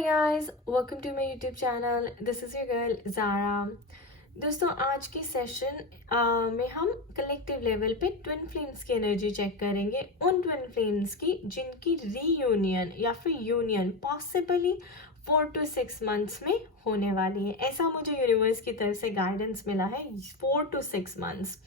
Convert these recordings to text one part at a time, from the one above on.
Hi guys, welcome to my YouTube channel. This is your girl Zara. दोस्तों, आज की session में हम कलेक्टिव लेवल पे ट्विन फ्लेम्स की एनर्जी चेक करेंगे। उन ट्विन फ्लेम्स की जिनकी रीयूनियन या फिर यूनियन पॉसिबली 4 to 6 months में होने वाली है। ऐसा मुझे यूनिवर्स की तरफ से गाइडेंस मिला है, 4 to 6 months।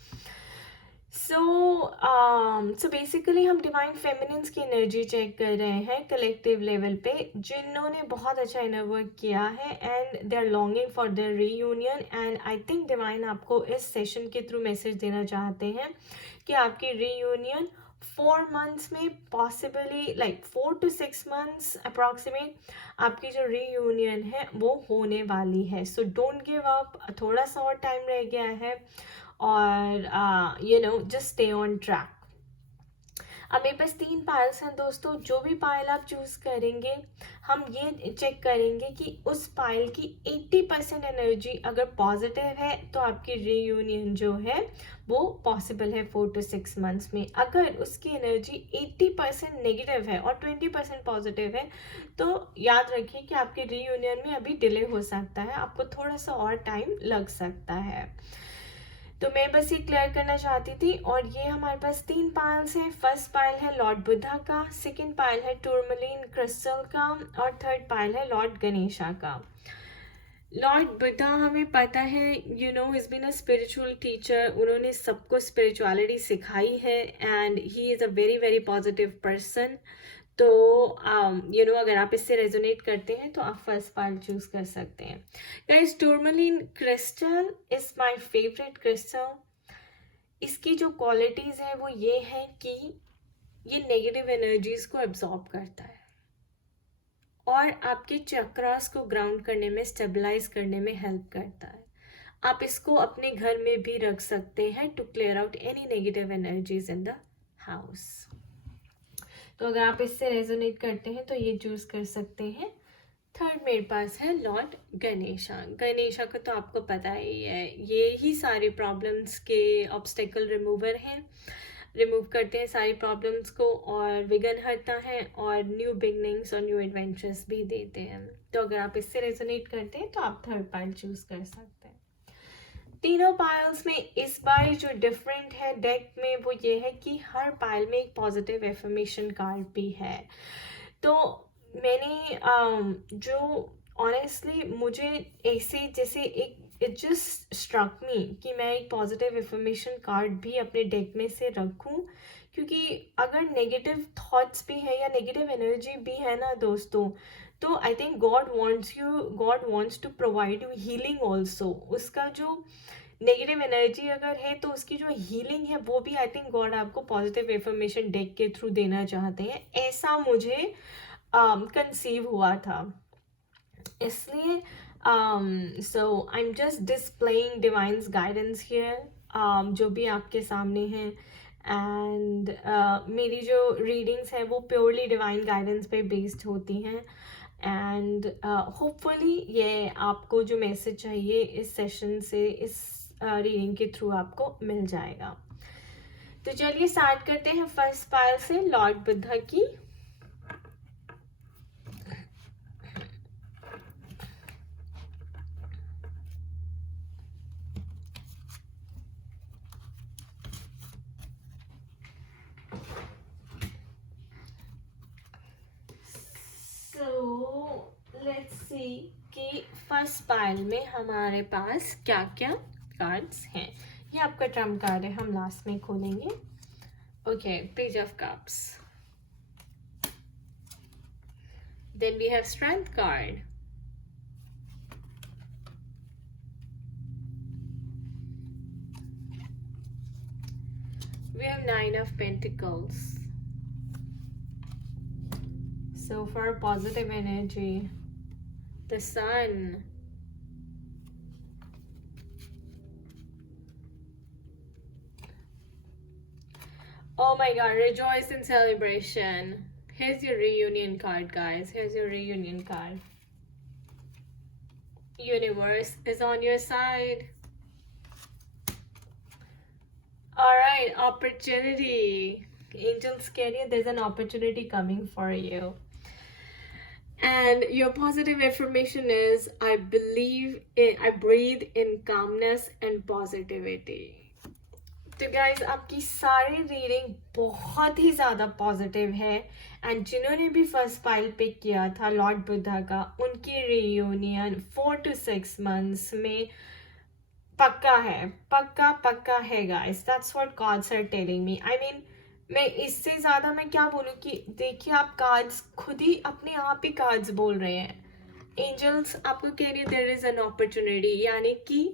सो बेसिकली हम डिवाइन फेमिनिन्स की एनर्जी चेक कर रहे हैं कलेक्टिव लेवल पे, जिन्होंने बहुत अच्छा इनर वर्क किया है and they are longing for their reunion. And I think divine आपको इस सेशन के थ्रू मैसेज देना चाहते हैं कि आपकी रीयूनियन 4 months में possibly like 4 to 6 months approximate आपकी जो रीयूनियन है वो होने वाली है। सो डोंट गिव अप, थोड़ा सा और टाइम रह गया है और जस्ट स्टे ऑन ट्रैक। अब मेरे पास 3 पायल्स हैं दोस्तों। जो भी पायल आप चूज करेंगे, हम ये चेक करेंगे कि उस पायल की 80% एनर्जी अगर पॉजिटिव है तो आपकी रीयूनियन जो है वो पॉसिबल है 4 to 6 months में। अगर उसकी एनर्जी 80% नेगेटिव है और 20% पॉजिटिव है तो याद रखिए कि आपकी रीयूनियन में अभी डिले हो सकता है, आपको थोड़ा सा और टाइम लग सकता है। तो मैं बस ये क्लियर करना चाहती थी। और ये हमारे पास 3 पायल्स हैं। फर्स्ट पायल है लॉर्ड बुद्धा का, सेकंड पायल है टूरमलीन क्रिस्टल का और थर्ड पायल है लॉर्ड गणेशा का। लॉर्ड बुद्धा हमें पता है is been a spiritual teacher. उन्होंने सबको स्पिरिचुअलिटी सिखाई है and he is a very very positive person. तो अगर आप इससे रेजोनेट करते हैं तो आप फर्स्ट पार्ट चूज कर सकते हैं। Guys, tourmaline crystal is my favourite crystal. इसकी जो क्वालिटीज है वो ये है कि ये नेगेटिव एनर्जीज को एब्जॉर्ब करता है और आपके चक्रास को ग्राउंड करने में, स्टेबलाइज करने में हेल्प करता है। आप इसको अपने घर में भी रख सकते हैं to clear out any negative energies in the house. तो अगर आप इससे रेजोनेट करते हैं तो ये चूज कर सकते हैं। थर्ड मेरे पास है लॉर्ड गणेशा। गणेशा का तो आपको पता ही है, ये ही सारी प्रॉब्लम्स के ऑब्स्टेकल रिमूवर हैं। रिमूव करते हैं सारी प्रॉब्लम्स को और विघ्न हरता है और न्यू बिगनिंग्स और न्यू एडवेंचर्स भी देते हैं। तो अगर आप इससे रेजोनेट करते हैं तो आप थर्ड पाइल चूज कर सकते हैं। तीनों पाइल्स में इस बार जो डिफरेंट है डेक में वो ये है कि हर पाइल में एक पॉजिटिव एफर्मेशन कार्ड भी है। तो मैंने जो ऑनेस्टली मुझे ऐसे जैसे एक इट जस्ट स्ट्रक मी कि मैं एक पॉजिटिव इन्फॉर्मेशन कार्ड भी अपने डेक में से रखूं, क्योंकि अगर नेगेटिव थॉट्स भी है या नेगेटिव एनर्जी भी है ना दोस्तों, तो I think God wants to provide you healing also. उसका जो नेगेटिव एनर्जी अगर है तो उसकी जो हीलिंग है वो भी आई थिंक गॉड आपको पॉजिटिव इन्फॉर्मेशन डेक के थ्रू देना चाहते हैं। ऐसा मुझे कंसीव हुआ था। इसलिए so I am just displaying divine's guidance here, जो भी आपके सामने है। एंड मेरी जो रीडिंग्स हैं वो प्योरली डिवाइन गाइडेंस पे बेस्ड होती हैं। एंड होपफुली ये आपको जो मैसेज चाहिए इस सेशन से, इस रीडिंग के थ्रू आपको मिल जाएगा। तो चलिए स्टार्ट करते हैं फर्स्ट पायल से, लॉर्ड बुद्धा की। लेट्स सी कि फर्स्ट पाइल में हमारे पास क्या क्या कार्ड्स हैं। ये आपका ट्रम्प कार्ड है, हम लास्ट में खोलेंगे। Okay, page of cups, then we have strength card, we have 9 of Pentacles. So for positive energy, the Sun, oh my god, rejoice in celebration. Here's your reunion card, guys. Here's your reunion card. Universe is on your side. All right, opportunity. Angels carry, there's an opportunity coming for you. And your positive affirmation is I breathe in calmness and positivity. तो guys आपकी सारी reading बहुत ही ज़्यादा positive है and जिन्होंने भी first file pick किया था लॉर्ड बुद्धा का उनकी रियूनियन 4 to 6 months में पक्का है, पक्का पक्का है guys. That's what cards are telling me. I mean मैं इससे ज़्यादा मैं क्या बोलूँ कि देखिए आप कार्ड्स खुद ही अपने आप ही कार्ड्स बोल रहे हैं. एंजल्स आपको कह रही है देयर इज एन अपॉर्चुनिटी, यानी कि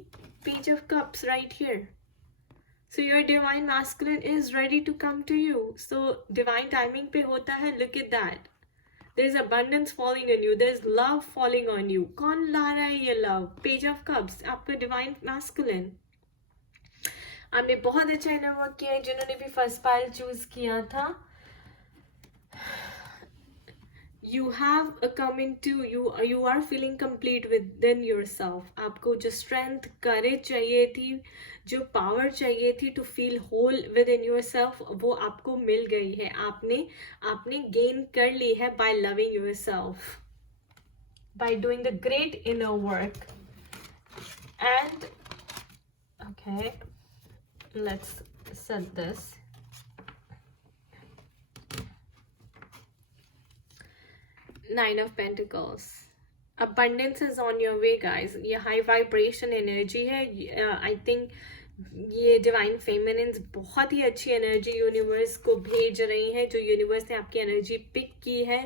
page of cups right here. So your divine masculine is ready to come to you. So divine timing पे होता है. Look at that. There's abundance falling on you. There's love falling on you. कौन ला रहा है ये love? Page of Cups. आपका divine masculine. आपने बहुत अच्छा इनर वर्क किया है. जिन्होंने भी फर्स्ट पाइल चूज किया था, you have come into you are feeling complete within yourself. आपको जो strength, courage चाहिए थी, जो power चाहिए थी to feel whole within yourself, वो आपको मिल गई है. आपने gain कर ली है by loving yourself, by doing the great inner work. And okay, let's set this. Nine of Pentacles. Abundance is on your way guys. ये high vibration energy है. I think ये डिवाइन फेमिनिन्स बहुत ही अच्छी energy universe को भेज रही है, जो यूनिवर्स ने आपकी एनर्जी पिक की है.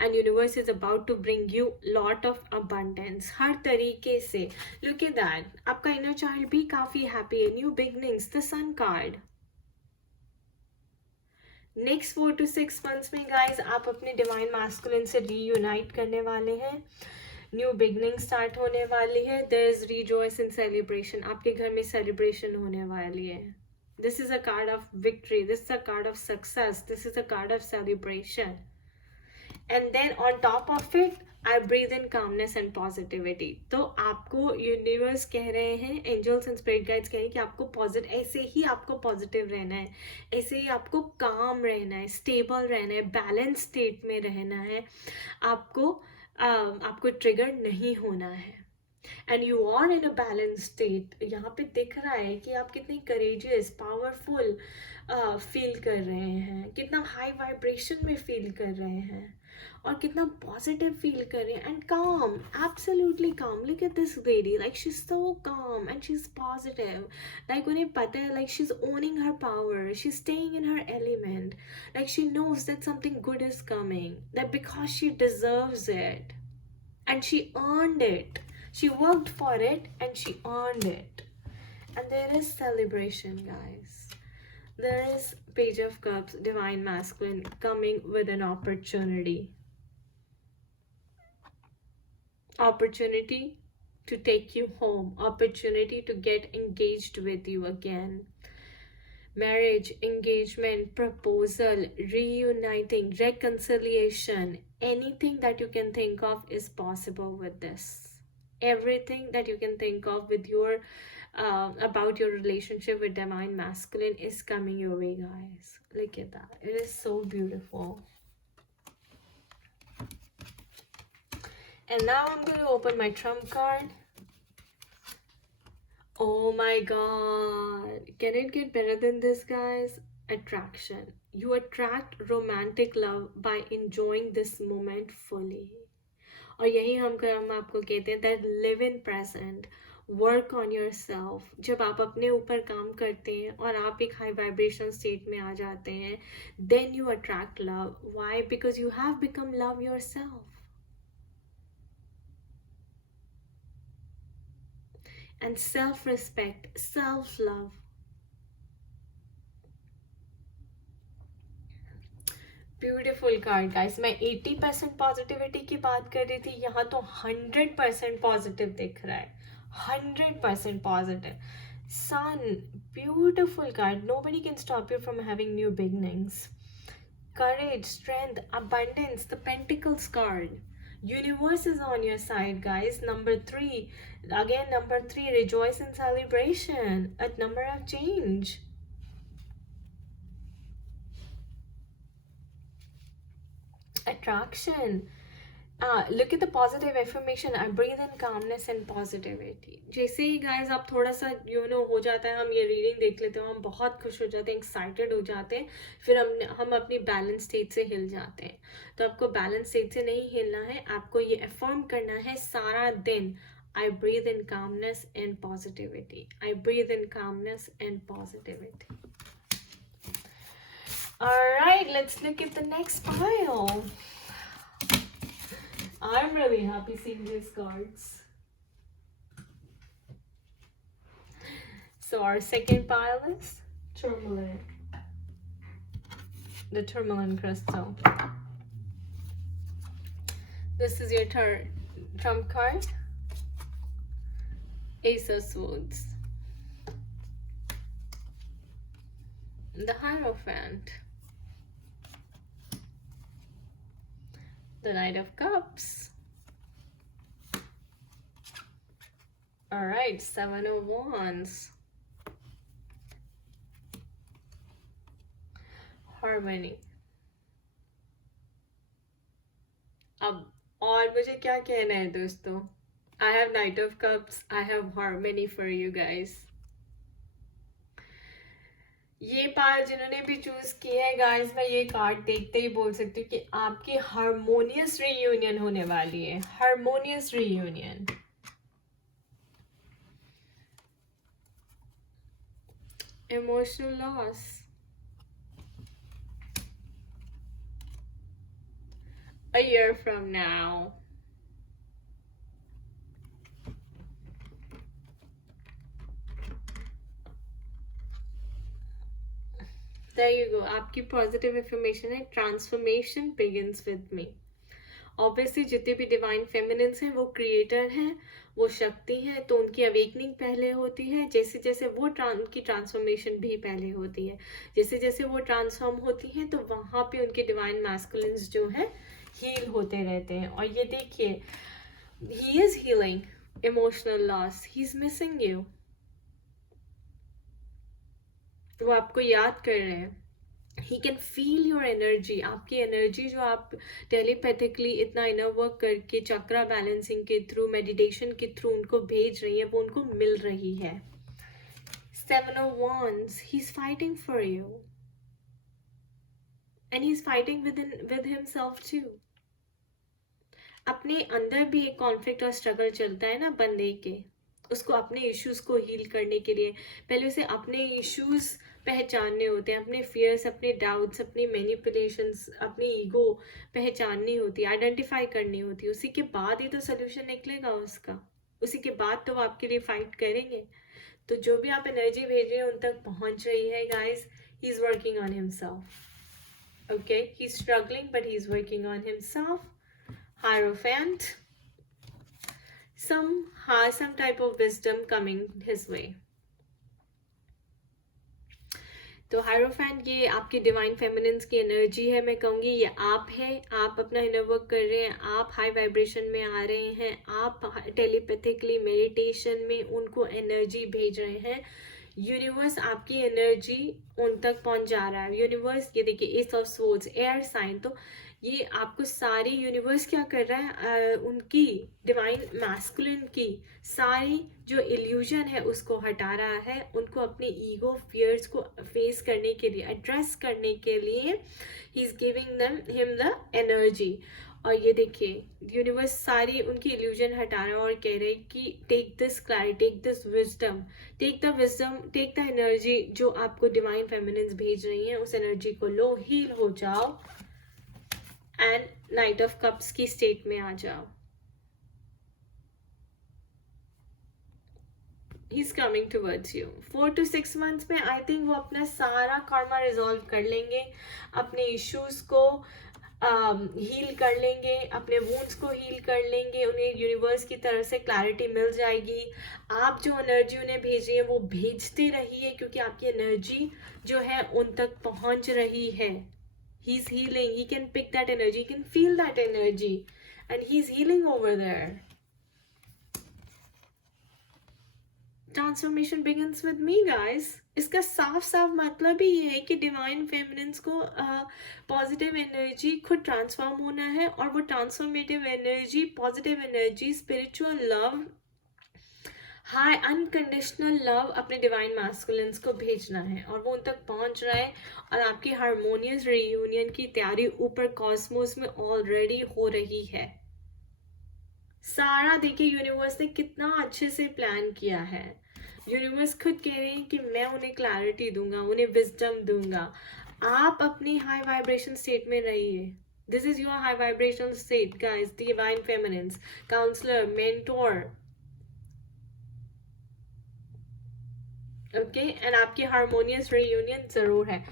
And universe is about to bring you lot of abundance हर तरीके से. Look at that. आपका इनर चाइल्ड भी काफी हैप्पी है. New beginnings, the sun card. Next 4 to 6 months में गाइज आप अपने डिवाइन मैस्कुलिन से रीयूनाइट करने वाले हैं. न्यू बिगनिंग स्टार्ट होने वाली है. There is rejoice in celebration. आपके घर में सेलिब्रेशन होने वाली है. This is a card of victory. This is a card of success. This is a card of celebration. And then on top of it I breathe in calmness and positivity. तो आपको universe कह रहे हैं, angels and spirit guides कह रहे हैं कि आपको पॉजिटिव, ऐसे ही आपको पॉजिटिव रहना है, ऐसे ही आपको काम रहना है, स्टेबल रहना है, बैलेंस स्टेट में रहना है. आपको ट्रिगर नहीं होना है. And you are in a balance state. यहाँ पे दिख रहा है कि आप कितनी करेजियस, पावरफुल फील कर रहे हैं, कितना हाई वाइब्रेशन में फील कर रहे हैं, और कितना पॉजिटिव फील कर रहे हैं. And calm, absolutely calm. Look at this lady, like she is so calm and she is positive. Like उन्हें पता है, like she is owning her power, she is staying in her element. Like she knows that something good is coming, that because she deserves it and she earned it. She worked for it and she earned it. And there is celebration, guys. There is Page of Cups, divine masculine, coming with an opportunity. Opportunity to take you home. Opportunity to get engaged with you again. Marriage, engagement, proposal, reuniting, reconciliation, anything that you can think of is possible with this. Everything that you can think of with your about your relationship with divine masculine is coming your way, guys. Look at that. It is so beautiful. And now I'm going to open my trump card. Oh my god, can it get better than this, guys? Attraction. You attract romantic love by enjoying this moment fully. और यही हम आपको कहते हैं that live in present, work on yourself. जब आप अपने ऊपर काम करते हैं और आप एक high vibration state में आ जाते हैं, then you attract love. Why? Because you have become love yourself. And self-respect, self-love. Beautiful card guys. मैं 80% पॉजिटिविटी की बात कर रही थी, यहाँ तो 100% पॉजिटिव दिख रहा है. 100% positive. Sun, beautiful card. nobody can stop you from having new beginnings. Courage, strength, abundance, the Pentacles card. Universe is on your side, guys. Number 3, again number 3, rejoice in celebration, a number of change. Attraction, Look at the positive affirmation. I breathe in calmness and positivity. जैसे ही guys आप थोड़ा सा हो जाता है, हम ये reading देख लेते हो, हम बहुत खुश हो जाते हैं, एक्साइटेड हो जाते हैं, फिर हम अपनी बैलेंस स्टेट से हिल जाते हैं. तो आपको बैलेंस स्टेट से नहीं हिलना है, आपको ये अफर्म करना है सारा दिन. I breathe in calmness and positivity. I breathe in calmness and positivity. Alright, let's look at the next pile. I'm really happy seeing these cards. So our second pile is tourmaline. The tourmaline crystal. This is your trump card. Ace of Swords. The Hierophant. The Knight of Cups. Alright, Seven of Wands. Harmony. अब और मुझे क्या कहना है दोस्तों? I have Knight of Cups. I have Harmony for you guys. ये पाल जिन्होंने भी चूज किया है गाइस, मैं ये कार्ड देखते ही बोल सकती हूँ कि आपकी हार्मोनियस रीयूनियन होने वाली है. Harmonious reunion. Emotional loss. A year from now. There you go. आपकी पॉजिटिव इन्फॉर्मेशन है. Transformation begins with me. Obviously जितने भी डिवाइन फेमिनिन्स हैं वो क्रिएटर हैं, वो शक्ति हैं, तो उनकी अवेकनिंग पहले होती है. जैसे जैसे वो उनकी ट्रांसफॉर्मेशन भी पहले होती है. जैसे जैसे वो ट्रांसफॉर्म होती हैं तो वहाँ पे उनके डिवाइन मैस्कुलिन्स जो है हील होते रहते हैं. और ये देखिए, he is healing emotional loss. He is missing you. वो आपको याद कर रहे हैं. He can feel your energy. आपकी एनर्जी जो आप टेलीपैथिकली इतना इनर वर्क करके चक्रा बैलेंसिंग के थ्रू, मेडिटेशन के थ्रू उनको भेज रही है, वो उनको मिल रही है. Seven of Wands. He's fighting for you. And he's fighting with himself too. अपने अंदर भी एक कॉन्फ्लिक्ट और स्ट्रगल चलता है ना बंदे के. उसको अपने इश्यूज को हील करने के लिए पहले उसे अपने इश्यूज पहचानने होते हैं, अपने फियर्स, अपने डाउट्स, अपनी मैनिपुलेशंस, अपनी ईगो पहचाननी होती है, आइडेंटिफाई करनी होती है. उसी के बाद ही तो सोल्यूशन निकलेगा उसका. उसी के बाद तो वो आपके लिए फाइट करेंगे. तो जो भी आप एनर्जी भेज रहे हैं उन तक पहुंच रही है guys. He is working on himself. Okay, he is struggling but he is working on himself. Hierophant. Some type of wisdom coming his way. तो हायरोफैंट ये आपकी डिवाइन फेमिनिन्स की एनर्जी है. मैं कहूँगी ये आप है. आप अपना इनर वर्क कर रहे हैं, आप हाई वाइब्रेशन में आ रहे हैं, आप टेलीपैथिकली मेडिटेशन में उनको एनर्जी भेज रहे हैं. यूनिवर्स आपकी एनर्जी उन तक पहुंच जा रहा है. यूनिवर्स ये देखिए, ace of swords, air sign. तो ये आपको सारी यूनिवर्स क्या कर रहा है, उनकी डिवाइन मैस्कुलिन की सारी जो इल्यूजन है उसको हटा रहा है. उनको अपने ईगो फियर्स को फेस करने के लिए, एड्रेस करने के लिए he is giving him the energy. और ये देखिए, यूनिवर्स सारी उनकी इल्यूजन हटा रहा है और कह रहे हैं कि take this clarity, take this wisdom, take the energy जो आपको डिवाइन फेमिनिन्स भेज रही हैं. उस एनर्जी को लो, हील हो जाओ एंड नाइट ऑफ कप्स की स्टेट में आ जाओ. He is coming towards you. 4 to 6 months में आई थिंक वो अपना सारा कर्मा रिजॉल्व कर लेंगे, अपने इश्यूज को हील कर लेंगे, अपने वूंड्स को हील कर लेंगे. उन्हें यूनिवर्स की तरफ से क्लैरिटी मिल जाएगी. आप जो एनर्जी उन्हें भेज रही है वो भेजते रहिए, क्योंकि आपकी एनर्जी जो है उन तक पहुंच रही है. He's healing. He can pick that energy. He can feel that energy. And he's healing over there. Transformation begins with me guys. इसका साफ साफ मतलब ही ये है कि डिवाइन फेमिनिन्स को पॉजिटिव एनर्जी खुद ट्रांसफॉर्म होना है, और वो transformative energy, positive energy, spiritual love, high unconditional love अपने डिवाइन मैस्कुलिन्स को भेजना है, और वो उन तक पहुंच रहा है। और आपकी हारमोनियस रीयूनियन की तैयारी ऊपर कॉस्मोस में ऑलरेडी हो रही है। सारा देखिए यूनिवर्स ने कितना अच्छे से प्लान किया है। यूनिवर्स खुद कह रहे हैं कि मैं उन्हें क्लैरिटी दूंगा, उन्हें विजडम दूंगा। आप अपनी हाई वाइब्रेशन स्टेट में रहिए। This is your high vibrational state guys, divine feminines, counsellor, mentor, okay, and आपकी हारमोनियस रीयूनियन जरूर है।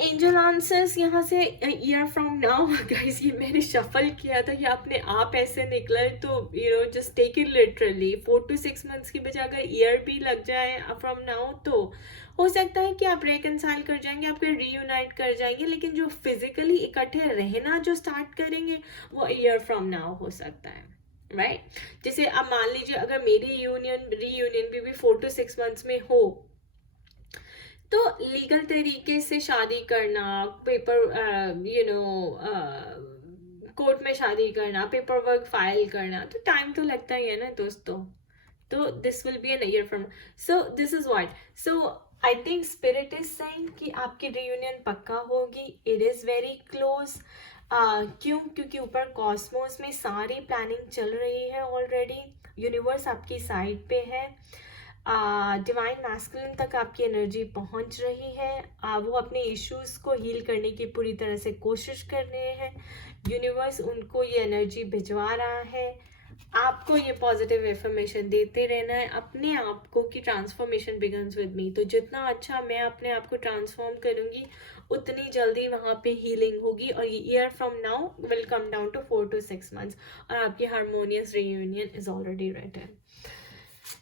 एंजल आंसर्स यहाँ से ईयर फ्रॉम नाउ गाइस, ये मैंने शफल किया था, ये अपने आप ऐसे निकला है, तो just take it literally. 4 to 6 months की बजाय अगर ईयर भी लग जाए फ्रॉम नाउ, तो हो सकता है कि आप रेकनसाइल कर जाएंगे, आपके रीयूनाइट कर जाएंगे, लेकिन जो फिजिकली इकट्ठे रहना जो स्टार्ट करेंगे वो ईयर फ्रॉम नाउ हो सकता है, राइट? जैसे अब मान लीजिए अगर मेरी रीयूनियन भी 4 to 6 months में हो, तो लीगल तरीके से शादी करना, पेपर कोर्ट में शादी करना, पेपर वर्क फाइल करना, तो टाइम तो लगता ही है ना दोस्तों। तो this will be an year from, so this is what, so I think spirit is saying कि आपकी रियूनियन पक्का होगी, इट इज वेरी क्लोज। क्यों? क्योंकि ऊपर कॉस्मोस में सारी प्लानिंग चल रही है ऑलरेडी, यूनिवर्स आपकी साइड पे है, डिवाइन मैस्कुलिन तक आपकी एनर्जी पहुंच रही है, वो अपने इश्यूज को हील करने की पूरी तरह से कोशिश कर रहे हैं, यूनिवर्स उनको ये एनर्जी भिजवा रहा है। आपको ये पॉजिटिव इन्फॉर्मेशन देते रहना है अपने आप को कि ट्रांसफॉर्मेशन बिगन्स विद मी। तो जितना अच्छा मैं अपने आप को ट्रांसफॉर्म करूंगी, उतनी जल्दी वहाँ पे हीलिंग होगी, और ये year from now will come down to 4 to 6 months, और आपकी harmonious reunion is already written.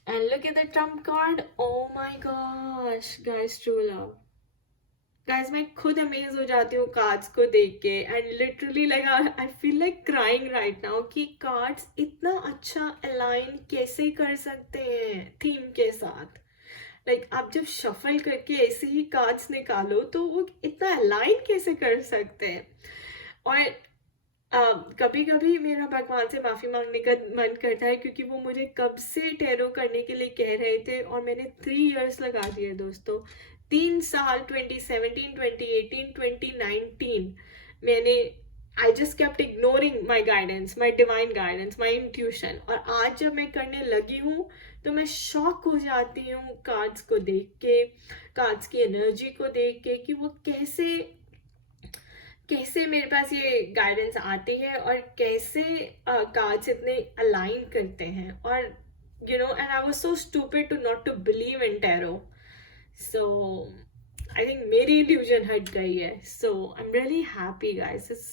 And look at the trump card. Oh my gosh, guys, true love. Guys, मैं खुद अमेज हो जाती हूँ कार्ड्स को देख के, and literally like I feel like crying right now कि कार्ड्स इतना अच्छा अलाइन कैसे कर सकते हैं थीम के साथ। लाइक आप जब शफल करके ऐसे ही कार्ड्स निकालो तो वो इतना अलाइन कैसे कर सकते हैं। और कभी कभी मेरा भगवान से माफ़ी मांगने का मन करता है, क्योंकि वो मुझे कब से टैरो करने के लिए कह रहे थे, और मैंने 3 years लगा दिए दोस्तों। 3 साल, 2017, 2018, 2019 मैंने I just kept ignoring my guidance, my divine guidance, my intuition. और आज जब मैं करने लगी हूँ तो मैं शॉक हो जाती हूँ कार्ड्स को देख के, कार्ड्स की एनर्जी को देख के, कि वो कैसे मेरे पास ये गाइडेंस आती है, और कैसे कार्ड्स इतने अलाइन करते हैं। और and I was so stupid to not to believe in tarot, so I think मेरी इल्यूजन हट गई है। So I am really happy guys, it's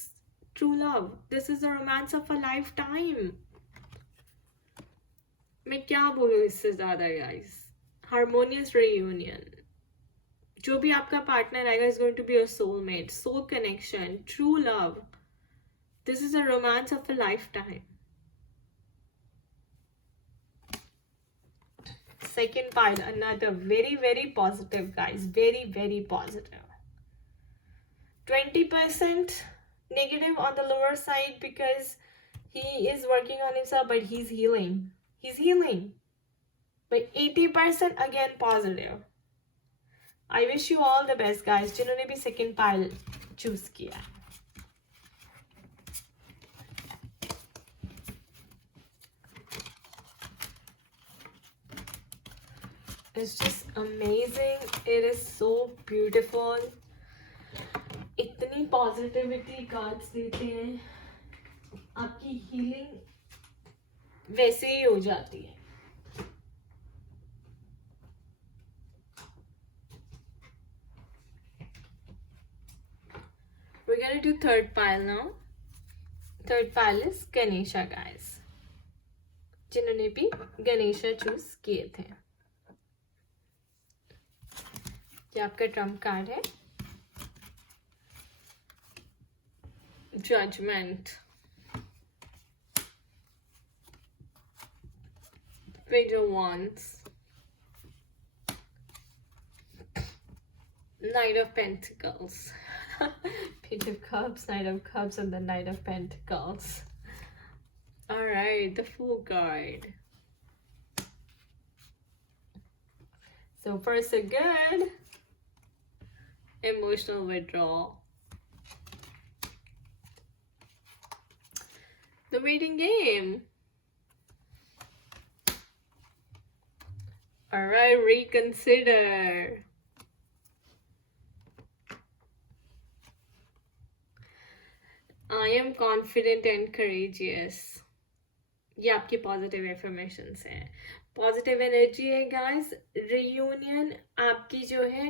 true love, this is the romance of a lifetime. मैं क्या बोलूँ इससे ज्यादा guys. Harmonious reunion, जो भी आपका पार्टनर आएगा is going to be your soulmate, soul connection, true love, this is a romance of a lifetime. Second pile, another very positive guys, very positive. 20% negative on the lower side because he is working on himself, but he's healing, but 80% again positive. I wish you all the best guys, जिन्होंने भी second pile choose किया। It's just amazing, it is so beautiful। इतनी positivity cards देते हैं, आपकी healing वैसे ही हो जाती है। We're gonna do third pile now. Third pile is Ganesha guys, जिन्होंने भी गणेशा चूज किए थे। ये आपका ट्रम्प कार्ड है, judgement, page of wands, Knight of Pentacles. Page of Cups, Knight of Cups, and the Knight of Pentacles. All right, the Fool card. So first, a good emotional withdrawal. The Waiting Game. All right, reconsider. I am confident and courageous. ये आपकी positive affirmations हैं. Positive energy है guys. Reunion आपकी जो है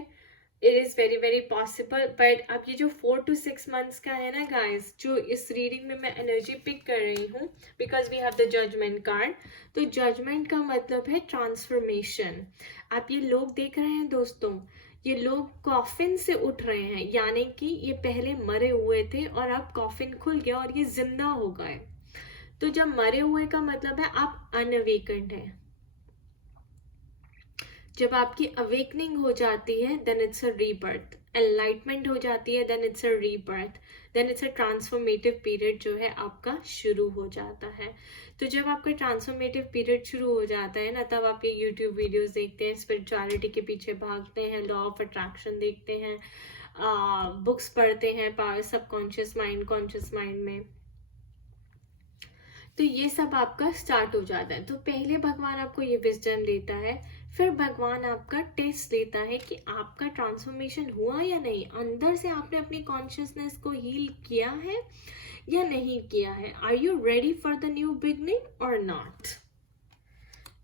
it is very very possible. But अब ये जो 4 to 6 months का है ना गाइस, जो इस रीडिंग में मैं एनर्जी पिक कर रही हूँ because we have the judgement card. तो जजमेंट का मतलब है ट्रांसफॉर्मेशन. आप ये लोग देख रहे हैं दोस्तों, ये लोग कॉफिन से उठ रहे हैं, यानी कि ये पहले मरे हुए थे और अब कॉफिन खुल गया और ये जिंदा हो गए. तो जब मरे हुए का मतलब है आप अनअवेकन्ड हैं. जब आपकी अवेकनिंग हो जाती है then it's a rebirth. Enlightenment हो जाती है then it's a rebirth. Then it's a transformative period जो है आपका शुरू हो जाता है. तो जब आपका ट्रांसफॉर्मेटिव पीरियड शुरू हो जाता है ना, तब आप ये यूट्यूब वीडियोस देखते हैं, स्पिरिचुअलिटी के पीछे भागते हैं, लॉ ऑफ अट्रैक्शन देखते हैं, बुक्स पढ़ते हैं सबकॉन्शियस माइंड कॉन्शियस माइंड में. तो ये सब आपका स्टार्ट हो जाता है. तो पहले भगवान आपको ये विजडम देता है, फिर भगवान आपका टेस्ट लेता है कि आपका ट्रांसफॉर्मेशन हुआ या नहीं. अंदर से आपने अपनी कॉन्शियसनेस को हील किया है या नहीं किया है. Are you ready for the new beginning और नॉट.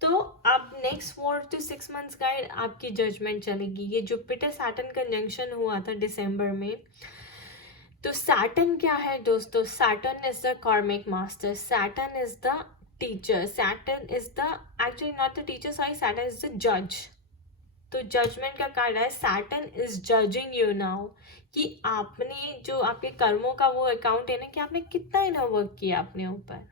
तो अब नेक्स्ट 4 to 6 months गाइड आपकी जजमेंट चलेगी. ये जुपिटर सैटर्न कंजंक्शन हुआ था दिसंबर में. तो सैटर्न क्या है दोस्तों? सैटर्न इज द कार्मिक master. Saturn is the teacher. Saturn is the actually not the teacher, sorry, Saturn is the जज. तो जजमेंट का कार्ड है. Saturn is judging you now कि आपने जो आपके कर्मों का वो अकाउंट है ना, कि आपने कितना इनर वर्क किया अपने ऊपर,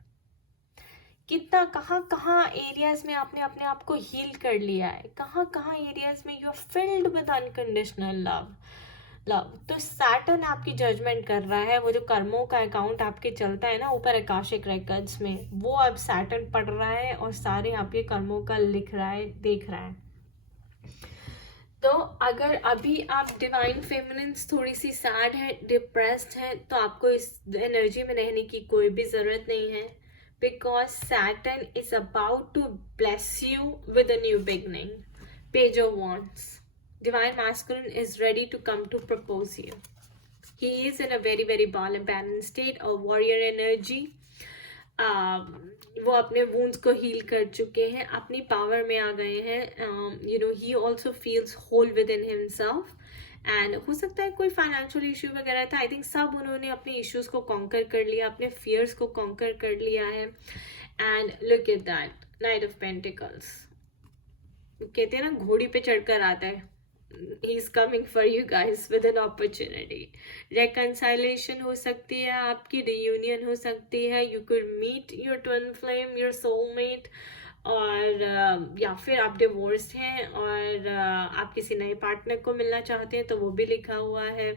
कितना कहाँ एरियाज में आपने अपने आप को हील कर लिया है, कहाँ एरियाज में you are filled with unconditional love. तो सैटर्न आपकी जजमेंट कर रहा है. वो जो कर्मों का अकाउंट आपके चलता है ना ऊपर आकाशिक रिकॉर्ड्स में, वो अब सैटर्न पढ़ रहा है और सारे आपके कर्मों का लिख रहा है, देख रहा है. तो अगर अभी आप डिवाइन फेमिनिन्स थोड़ी सी सैड है, डिप्रेस्ड है, तो आपको इस एनर्जी में रहने की कोई भी ज़रूरत नहीं है. Because Saturn is about to bless you with a new beginning. Page of wands. Divine masculine is ready to come to propose you. He is in a very very balanced state, a warrior energy. वो अपने wounds को heal कर चुके हैं, अपनी power में आ गए हैं. He also feels whole within himself. And हो सकता है कोई financial issue वगैरह था. I think सब उन्होंने अपने issues को conquer कर लिया, अपने fears को conquer कर लिया है. And look at that, Knight of Pentacles. कहते हैं ना घोड़ी पे चढ़कर आता है. He's coming for you guys with an opportunity. Reconciliation हो सकती है आपकी, reunion हो सकती है. You could meet your twin flame, your soulmate, और या फिर आप डिवोर्स्ड हैं और आप किसी नए पार्टनर को मिलना चाहते हैं, तो वो भी लिखा हुआ है.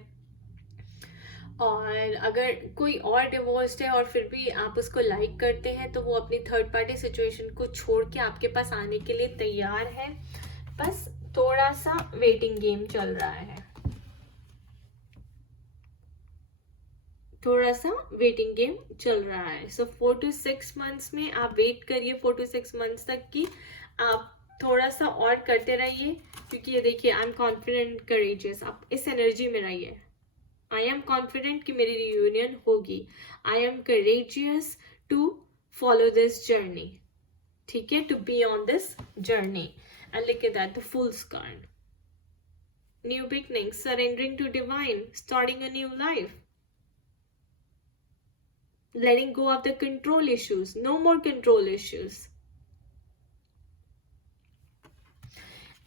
और अगर कोई और डिवोर्स्ड है और फिर भी आप उसको लाइक करते हैं, तो वो अपनी थर्ड पार्टी सिचुएशन को छोड़ के आपके पास आने के लिए तैयार है. बस थोड़ा सा वेटिंग गेम चल रहा है, थोड़ा सा वेटिंग गेम चल रहा है. सो 4 to 6 months में आप वेट करिए, 4 to 6 months तक की आप थोड़ा सा और करते रहिए. क्योंकि ये देखिए, आई एम कॉन्फिडेंट करेजियस, आप इस एनर्जी में रहिए. आई एम कॉन्फिडेंट कि मेरी रियूनियन होगी. I am courageous to follow this journey. ठीक है, to be on this journey. And look at that, the Fool's card. New beginning, surrendering to divine, starting a new life. Letting go of the control issues. No more control issues.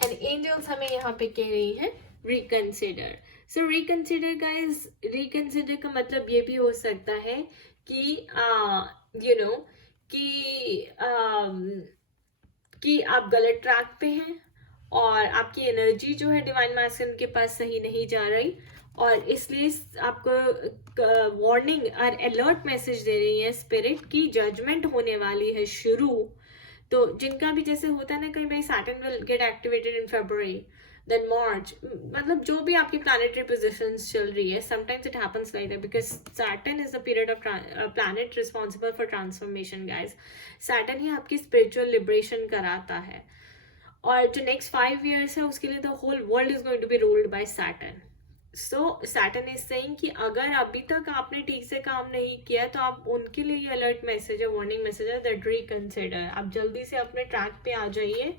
And angels हमें यहाँ पे कह रही है reconsider. So reconsider guys, reconsider का मतलब ये भी हो सकता है कि कि आप गलत ट्रैक पे हैं और आपकी एनर्जी जो है डिवाइन मैस्कुलिन के पास सही नहीं जा रही, और इसलिए आपको वार्निंग और अलर्ट मैसेज दे रही है स्पिरिट की जजमेंट होने वाली है शुरू। तो जिनका भी जैसे होता है ना, कहीं भाई Saturn will get activated in February, then March, मतलब जो भी आपकी प्लानिटरी पोजिशंस चल रही है, sometimes it happens like that because Saturn is the period of planet responsible for transformation guys. Saturn ही आपकी स्पिरिचुअल लिबरेशन कराता है, और जो नेक्स्ट 5 years है उसके लिए the whole world is going to be ruled by Saturn. So Saturn is saying कि अगर अभी तक आपने ठीक से काम नहीं किया तो आप उनके लिए ये अलर्ट मैसेज है, वार्निंग मैसेज है दैट रिकंसिडर, आप जल्दी से अपने ट्रैक पे आ जाइए,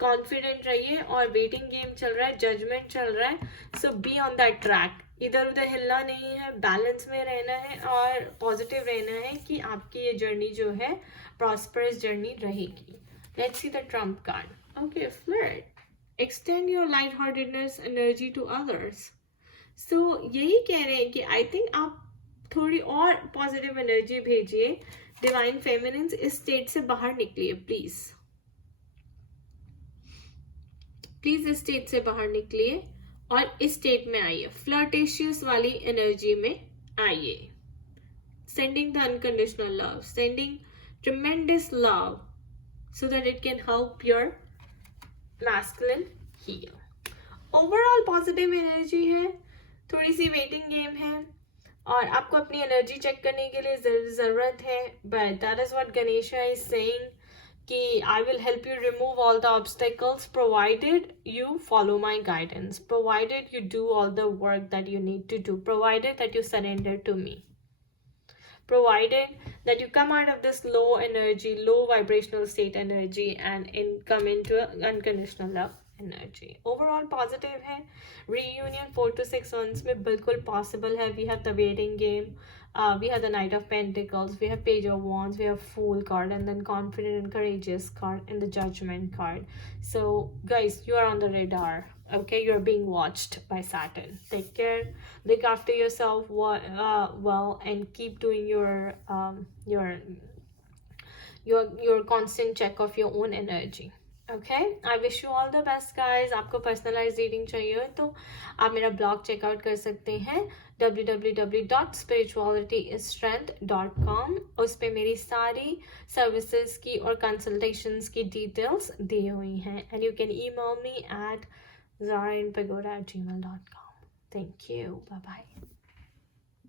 कॉन्फिडेंट रहिए, और वेटिंग गेम चल रहा है, जजमेंट चल रहा है, सो बी ऑन दैट ट्रैक। इधर उधर हिलना नहीं है, बैलेंस में रहना है और पॉजिटिव रहना है कि आपकी ये जर्नी जो है प्रॉस्परस जर्नी रहेगी। Let's see the trump card. Okay, flirt, extend your light heartedness energy to others. So यही कह रहे हैं कि आई थिंक आप थोड़ी और पॉजिटिव एनर्जी भेजिए, डिवाइन फेमिनिन्स इस स्टेट से बाहर निकलिए प्लीज, प्लीज इस स्टेट से बाहर निकलिए और इस स्टेट में आइए, फ्लर्टेशियस वाली एनर्जी में आइए, sending the unconditional love, sending tremendous love so that it can help your masculine heal. Overall positive energy है, थोड़ी सी वेटिंग गेम है, और आपको अपनी एनर्जी चेक करने के लिए ज़रूरत है, but that is what Ganesha is saying कि I will help you remove all the obstacles provided you follow my guidance, provided you do all the work that you need to do, provided that you surrender to me, provided that you come out of this low energy, low vibrational state energy and come into unconditional love energy. Overall positive है, reunion 4 to 6 months में बिल्कुल possible है. We have the waiting game, we have the Knight of Pentacles, we have Page of Wands, we have Fool card, and then Confident and Courageous card, and the Judgment card. So guys, you are on the radar. Okay, you're being watched by Saturn. Take care, look after yourself well, and keep doing your constant check of your own energy. Okay, I wish you all the best guys. आपको personalized reading चाहिए तो आप मेरा blog check out कर सकते हैं www.spiritualityisstrength.com। उस पे मेरी सारी services की और consultations की details दी हुई हैं, and you can email me at zarainpagoda@gmail.com. Thank you. Bye bye.